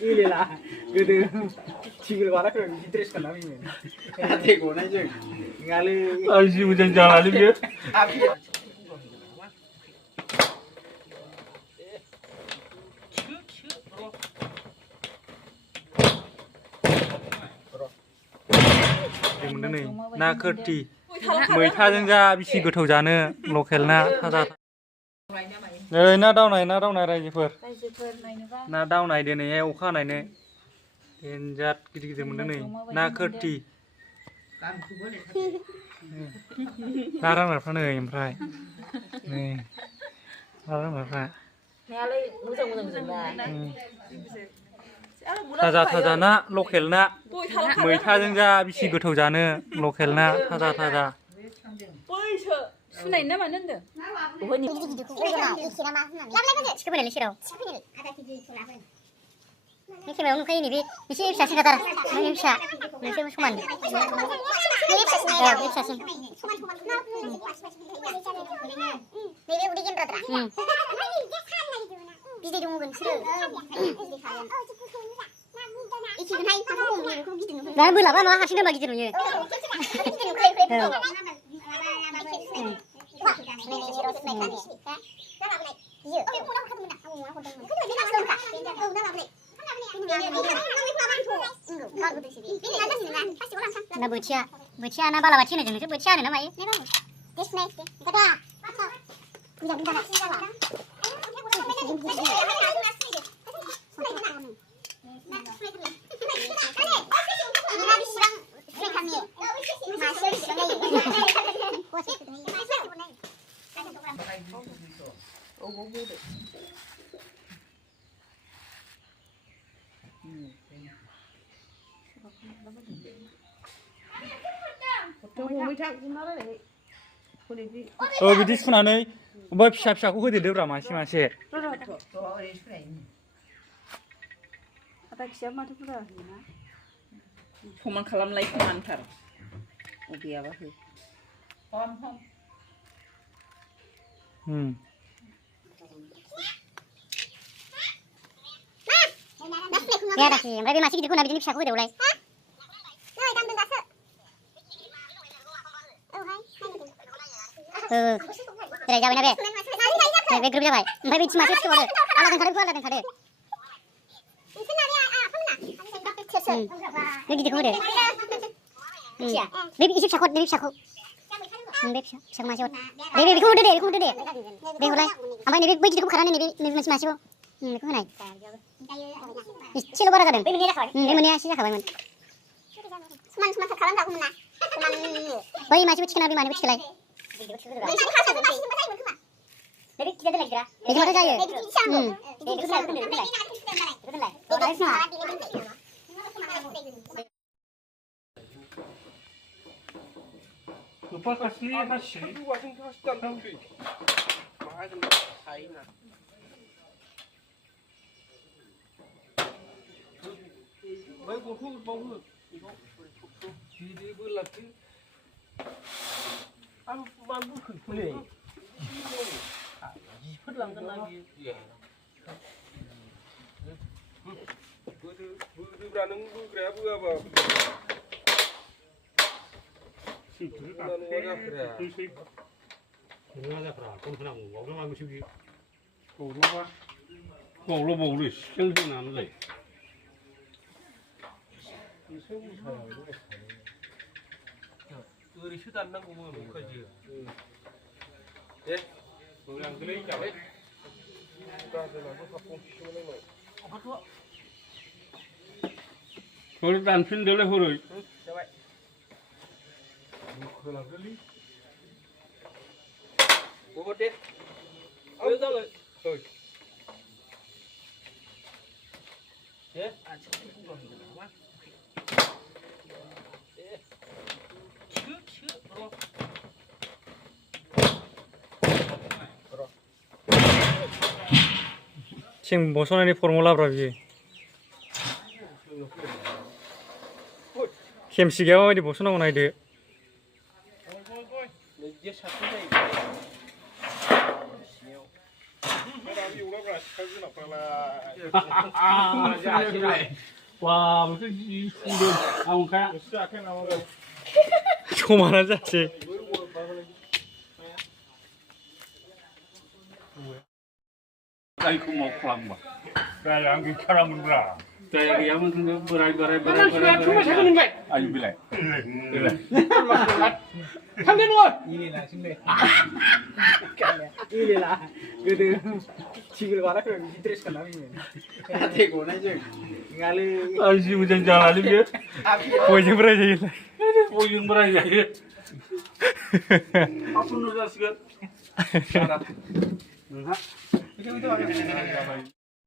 Inilah, gitu. Civil warna kan interest kan kami ini. Tengok aja, ngali. Asyik macam jalan dia. मोनदों नै ना खोरथि मैथाजों जा बिसि गोथाव जानो लकेल ना थाजा नै ना दावनाय रायजोफोर ना दावनाय दिनैहाय अखा हानायनो देनजार गिदिर गिदिर मोनदों नै ना खोरथि ना रांनाफ्रा नै ओमफ्राय नै ना रांनाफ्रा थाजा ना लकेल ना मैथाजों जा बिसि गोथाव जानो लकेल ना थाजा सुनाय ना मानो होनदों? खेमायाव नुखायो नैबे एसे फिसासिन खाथार नोंनि फिसा नोंसोर समान नैबे फिसासिन नैबे उदै गेन्द्राद्रा बिदै दङ नोंसोरो दा बोलाबा मा हारसिं दोनबा गिदिर नुयो ना बोथिया ना बालाबाथि होनो जों नोंसोर बोथिया होनो ना मायो बिदि सुनानै ओमफ्राय फिसाखौ होदेरदोब्रा मासे समान खालामलाय समानथार अबेयाबा हो ya dah sih, mereka masih gitu nabi ini bisa aku udah mulai. Tidak jauh nabi. Nabi grup jauh. Nabi cuma masuk ke mana? Alat yang kade. Nabi gitu kemana? Nabi isi sakut. Nabi bisa masuk. Nabi kemana deh? Nabi mulai. Apa nabi begitu kamu karena nabi masih masuk. Kau naik. Cilo bara kadang. Ini asyik kawan. Seman sekarang tak kumna. Bayi masih bicik nabi mana bicik lagi. Nabi kita ada lagi dah. Nabi mana saja? Lupa kasih. Mấy con thuốc bông rồi thì đi bữa lật chứ ăn ban bữa khử này gì phất làm cái này gì bữa ra nướng bữa kẻ bữa vào xịt thứ cả cái xịt nó là phải không nào ngủ cái mang cái gì ngủ luôn quá ngủ luôn bầu đi chân thế nào nó vậy 우리 휴도 안 나고 보면 못 가지. 예? 그냥 그래 있자. 거기 안 핀들래 호로. 뭐 어때? 여기다가 예? 아, 지금 거 나와. 지금 뭐 손에 포르몰라브라 비지 캠시게와 어디 뭐 손하고 나야 돼 와, 무슨 이 아무카야. 조만한 자체. Kayak mau pulang, Mbak. Kayak yang cara mundur. Kayak yang mundur berai. Ayo bilai. 이래라 승래. 이래라. 그들 지글 와라 그럼 이드레스가 나비면. 대고 나 저. ngali. Aji hujan jalan dia. Pojok beraja. Puyun berai. Apa nurut segat? Syarat. 이게 또